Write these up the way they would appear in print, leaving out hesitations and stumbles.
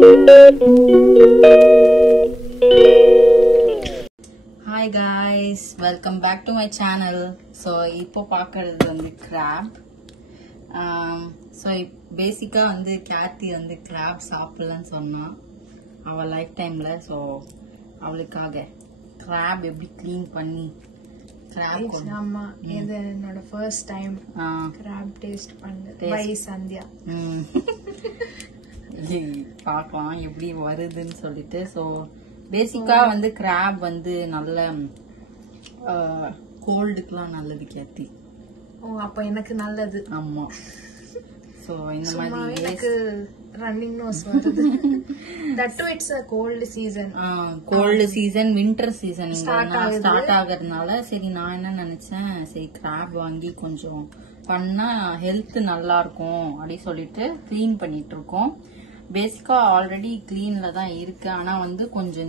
Hi guys, welcome back to my channel. So இப்போ பார்க்கிறது வந்து crab. So பேசிக்கா வந்து கேத்தி வந்து crab சாப்பிடலன்னு சொன்னா அவ லைஃப் டைம்ல. ஸோ அவளுக்காக crab எப்படி க்ளீன் பண்ணி crab ஆமா இது என்னோட ஃபர்ஸ்ட் டைம் crab டேஸ்ட் பண்ணது பை சந்தியா. பார்க்கலாம் எப்படி வருதுன்னு சொல்லிட்டு. ஸோ பேசிக்கா வந்து கிராப் வந்து நல்ல கோல்டுக்குலாம் நல்லது கேத்தி. ஓ அப்ப எனக்கு நல்லது. ஆமா. ஸோ இந்த மாதிரி எனக்கு ரன்னிங் நோஸ் வருது. That to it's a cold season. Cold season, winter season start ஆகுறதுனால சரி நான் என்ன நினைச்சேன், சரி கிராப் வாங்கி கொஞ்சம் பண்ணா ஹெல்த் நல்லா இருக்கும் அப்படின்னு சொல்லிட்டு கிளீன் பண்ணிட்டு இருக்கோம். பேசிக்கா ஆல்ரெடி கிளீன்ல தான் இருக்கு. ஆனா வந்து கொஞ்சம்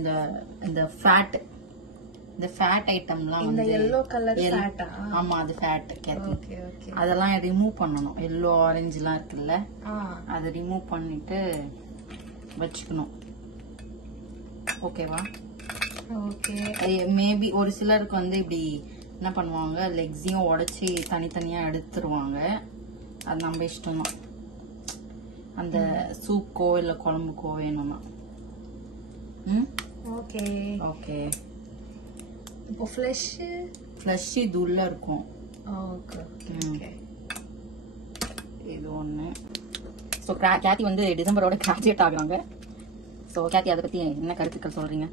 இந்த ஃபேட் ஐட்டம்லாம் வந்து yellow color fat. ஆமா அது ஃபேட் கேத்தி. Okay okay. அதெல்லாம் ரிமூவ் பண்ணனும். yellow ஆரஞ்சுலாம் இருக்குல்ல, அதை ரிமூவ் பண்ணிட்டு வச்சுக்கணும். ஓகேவா? ஓகே. மேபி ஒரு சிலருக்கு வந்து இப்படி என்ன பண்ணுவாங்க, லெக்ஸையும் உடைச்சி தனித்தனியா எடுத்துருவாங்க. அது நம்ம இஷ்டம் தான். அந்த சூப்கோ இல்ல குழம்புக்கோ வேணும்னா. Okay okay. இப்போ ஃப்ளஷ் இது உள்ள இருக்கும். Okay okay. இது ஒண்ணு. சோ கேத்தி வந்து டிசம்பரோட கிராஜுவேட் ஆகுறாங்க. சோ கேத்தி அதை பத்தி என்ன கருத்துக்கள் சொல்றீங்க?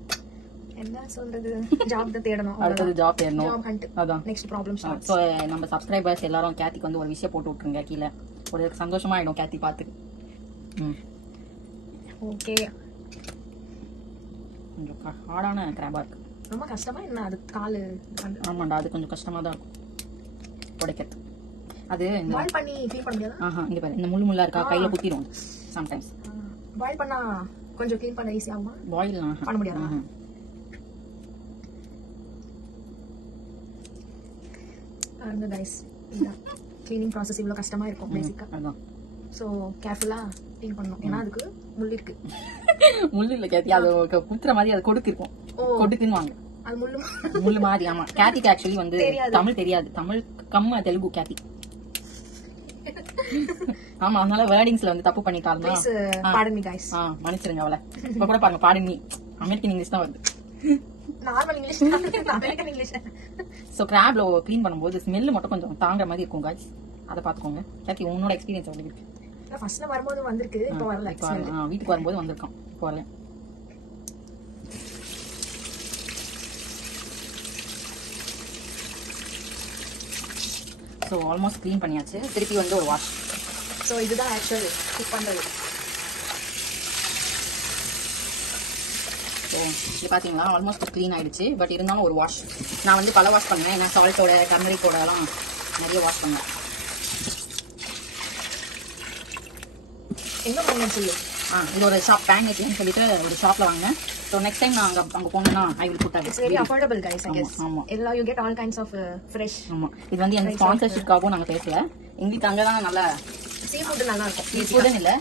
என்ன சொல்றது, ஜாப் தேடணும். அடுத்தது ஜாப் தேடணும். அதான் நெக்ஸ்ட் ப்ராப்ளம் ஸ்டார்ட்ஸ். சோ நம்ம சப்ஸ்கிரைபர்ஸ் எல்லாரும் கேத்திக்கு வந்து ஒரு விஷயம் போட்டு விட்டுருங்க கீழே. ஒரு சந்தோஷமா ஆயிடும் கேத்தி பார்த்து. ஓகே. கொஞ்சம் ஹார்டான கிராபா இருக்கு. ரொம்ப கஷ்டமா என்ன அது காலு? ஆமாண்டா, அது கொஞ்சம் கஷ்டமா தான் இருக்கும் உடைக்கிறது. அது பாயில் பண்ணி க்ளீன் பண்ண முடியாதா? இங்க பாரு, இந்த முள்ளு இருக்கா, கையில குத்திரும் சம்டைம்ஸ். பாயில் பண்ணா கொஞ்சம் க்ளீன் பண்ண ஈஸி ஆகுமா? பாயில் பண்ண முடியாதா? அந்த கைஸ் இந்த க்ளீனிங் process இவ்வளவு கஷ்டமா இருக்கும் பேசிக்கா. அதான். சோ கேர்ஃபுல்லா க்ளீன் பண்ணனும். ஏன்னா அதுக்கு முள் இருக்கு. முள்ளு இல்ல கேத்தி, அது குத்துற மாதிரி அது கொடுக்கு இருக்கும். கொடுக்குன்னுவாங்க. அது முள்ளு மாதிரி. ஆமா, கேத்திக்கு ஆக்சுவலி வந்து தமிழ் தெரியாது. தமிழ் கம்ம தெலுங்கு கேத்தி. ஆமா, அதனால வேர்டிங்ஸ்ல வந்து தப்பு பண்ணிட்டாலுமா pardon me guys. மன்னிச்சிருங்க அவளை. இப்ப கூட பாருங்க, pardon me அமெரிக்கன் இங்கிலீஷ் தான் வருது. Normal English American English. So கிராப்ல க்ளீன் பண்ணும்போது ஸ்மெல் மட்டும் கொஞ்சம் தாங்குற மாதிரி இருக்கும் गाइस. அத பாத்துக்கோங்க. கேத்தி உன்னோட எக்ஸ்பீரியன்ஸ் எப்படி இருக்கு? ஃபர்ஸ்ட்ல வரும்போது வந்திருக்கு, இப்போ வரல. வீட்டுக்கு வரும்போது வந்திருக்கான், இப்போ வரல. சோ ஆல்மோஸ்ட் க்ளீன் பண்ணியாச்சு. திருப்பி வந்து ஒரு வாஷ். சோ இதுதான் ஆக்சுவல் குக் பண்றது. ஸோ இது பார்த்தீங்களா, ஆல்மோஸ்ட் க்ளீன் ஆயிடுச்சு. பட் இருந்தாலும் ஒரு வாஷ். நான் வந்து பல வாஷ் பண்ணுவேன். ஏன்னா சால்ட்டோட டர்மரிக்கோட எல்லாம் நிறைய வாஷ் பண்ணுவேன். எங்க வாங்கினேன்னு சொல்லு. இது ஒரு ஷாப், பேங்க்னு சொல்லிட்டு ஒரு ஷாப்ல வாங்கினேன். ஸோ நெக்ஸ்ட் டைம் நான் அங்கே போனேன்னா I will put it's very affordable guys. I guess ஆமா, எல்லாம் you get all kinds of fresh. ஆமா, இது வந்து எந்த ஸ்பான்சர்ஷிப்காகவும் நாங்கள் பேசல. எங்களுக்கு அங்கே தான் நல்லா சீ ஃபுட் நல்லா இருக்கும். சீ ஃபுட்னு இல்லை,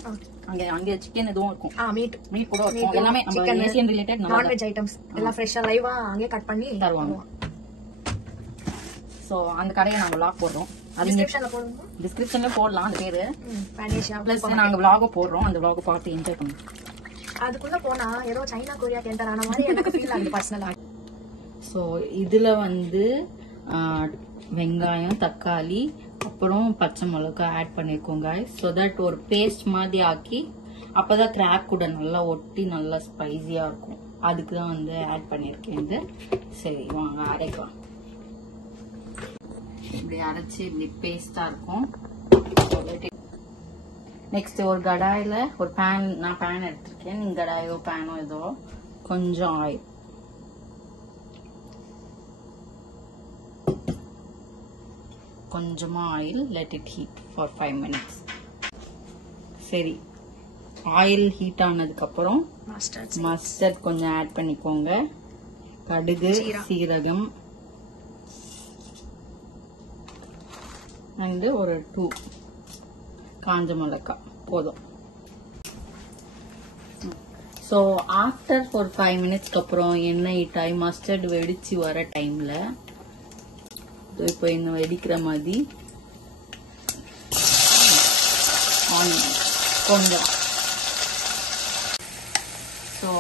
அங்கே சிக்கன் எதுவும் இருக்கும். மீட் கூட இருக்கும். எல்லாமே நம்ம ஏசியன் ரிலேட்டட் நான்வெஜ் ஐட்டம்ஸ் எல்லாம் ஃப்ரெஷ்ஷா லைவா அங்கே கட் பண்ணி தருவாங்க. ஸோ அந்த கடையை நாங்கள் vlog போடுறோம். அது டிஸ்கிரிப்ஷன்ல போடலாம் அந்த பேரு. பிளஸ் நாங்கள் vlog போடுறோம். அந்த vlog பார்த்து என்ஜாய் பண்ணுவோம். அதுக்குள்ள போனா ஏதோ சைனா கொரியா கேண்டர் ஆன மாதிரி எனக்கு ஃபீல் ஆகுது பர்சனலா. ஸோ இதுல வந்து வெங்காயம், தக்காளி, அப்புறம் பச்சை மிளகாய் ஆட் பண்ணிருக்கோம் guys. ஸோ தட் ஒரு பேஸ்ட் மாதிரி ஆக்கி அப்பதான் கிராப் கூட நல்லா ஒட்டி நல்லா ஸ்பைசியா இருக்கும். அதுக்கு தான் வந்து ஆட் பண்ணிருக்கேன் இது. சரி வாங்க அரைக்கலாம். இப்படி அரைச்சி இப்படி பேஸ்டா இருக்கும். நெக்ஸ்ட் ஒரு கடாயில ஒரு பேன், நான் பேன் எடுத்திருக்கேன். நீங்க கடாயோ பேனோ ஏதோ கொஞ்சம் ஆயில். கொஞ்சமா oil. Let it heat for 5 minutes. சரி, ஆயில் ஹீட் ஆனதுக்கு அப்புறம் மஸ்டர்ட் கொஞ்சம் ஆட் பண்ணிக்கோங்க. கடுகு, சீரகம் அண்ட் ஒரு 2 காஞ்ச மிளகாய் போதும். ஸோ ஆஃப்டர் ஒரு 5 மினிட்ஸ்க்கு அப்புறம் எண்ணெய் டைம் மஸ்டர்ட் வெடிச்சு வர டைம்ல இப்போ இன்னும் வெடிக்கிற மாதிரி கொஞ்சம். ஸோ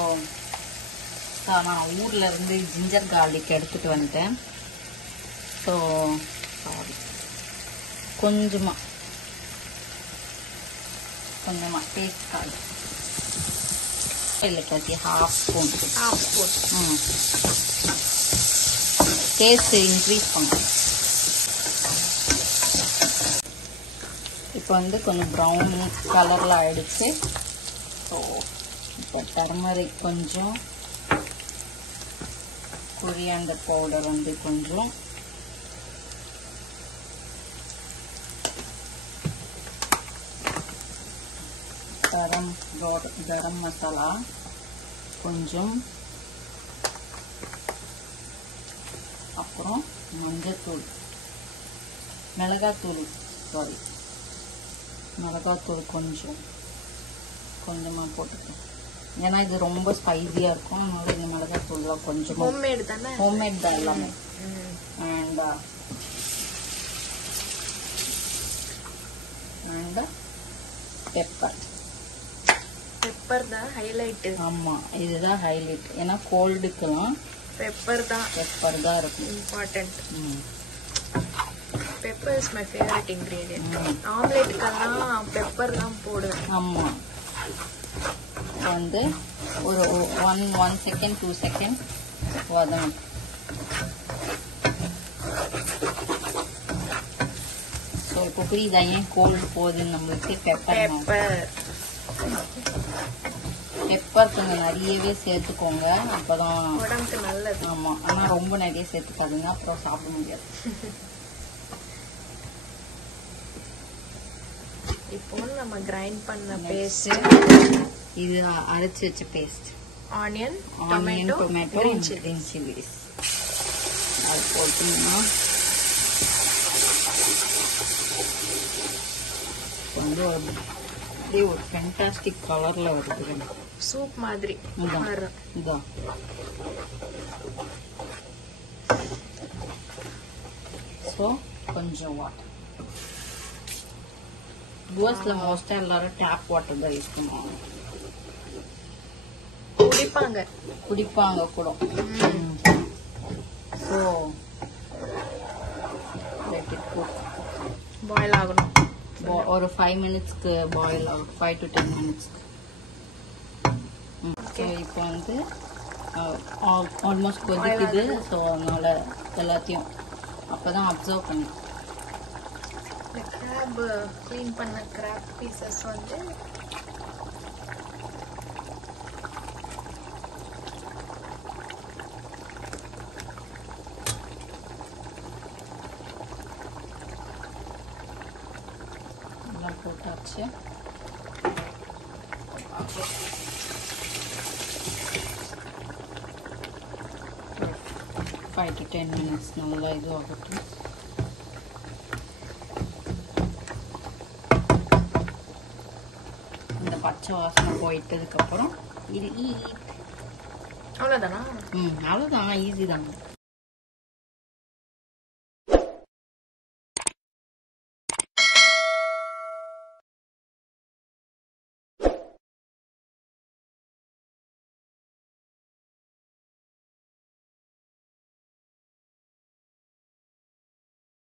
நான் ஊர்ல இருந்து ஜிஞ்சர் கார்லிக் எடுத்துட்டு வந்துட்டேன். ஸோ கொஞ்சமா டேஸ்ட் கார்டு இல்லை கத்தி ஹாஃப் ஸ்பூன் டேஸ்ட் இன்க்ரீஸ் பண்ணும். இப்போ வந்து கொஞ்சம் ப்ரௌன் கலரில் ஆயிடுச்சு. ஸோ இப்போ டர்மரிக் கொஞ்சம், கொரியாண்டர் பவுடர் வந்து கொஞ்சம், கரம் மசாலா கொஞ்சம், அப்புறம் மஞ்சத்தூள், மிளகாத்தூள் கொஞ்சமா போட்டுக்கணும். ஏன்னா இது ரொம்ப ஸ்பைசியா இருக்கும். அதனால இந்த மிளகாத்தூள்லாம் கொஞ்சம் ஹோம்மேட் தான் எல்லாமே. அண்ட் பெப்பர் தான் ஹைலைட். ஆமா, இதுதான் ஹைலைட். ஏன்னா கோல்டுக்குலாம் பெப்பர் தான் இருக்கும் important. Pepper is my favourite ingredient. ஆம்லெட்டுக்கெல்லாம் பெப்பர் தான் போடுவேன். ஆமா, வந்து ஒரு 1 செகண்ட் 2 செகண்ட் வதங்கும். ஸோ இப்போ புரியுதா ஏன் கோல்டு போகுதுன்னு நம்மளுக்கு? பெப்பர் கொஞ்சம் நிறையவே சேர்த்துக்கோங்க, அப்பதான் உடம்புக்கு நல்லது. ஆமா, ஆனா ரொம்ப நிறைய சேர்த்துக்காதுங்க, அப்புறம் சாப்பிட முடியாது. இப்போ நம்ம கிரைண்ட் பண்ண பேஸ்ட், இது அரைச்சு வச்ச paste, onion tomato green chillies அது போட்டீங்கன்னா வந்து அப்படியே ஒரு ஃபேண்டாஸ்டிக் கலர்ல வருது. சூப் மாதிரி. இதான் ஸோ கொஞ்சம் வாட்டர். யூஎஸ்ல மோஸ்டா எல்லாரும் டேப் வாட்டர் தான் யூஸ் பண்ணுவாங்க. குடிப்பாங்க கூட. So let it cook. Boil ஆகணும். ஒரு 5 மினிட்ஸ்க்கு பாயில் ஆகும், 5 to 10 மினிட்ஸ்க்கு. ஸோ இப்போ வந்து ஆல்மோஸ்ட் கொதிக்குது. ஸோ அதனால எல்லாத்தையும் அப்பதான் அப்சர்வ் பண்ணும். கிராப் க்ளீன் பண்ண கிராப் பீசஸ் வந்து எல்லாம் போட்டாச்சு. 5 to 10 மினிட்ஸ் நல்லா இது ஆகட்டும். இந்த பச்சை வாசனை போயிட்டதுக்கு அப்புறம் இது அவ்வளவுதானா? அவ்வளவுதான், ஈஸி தான்.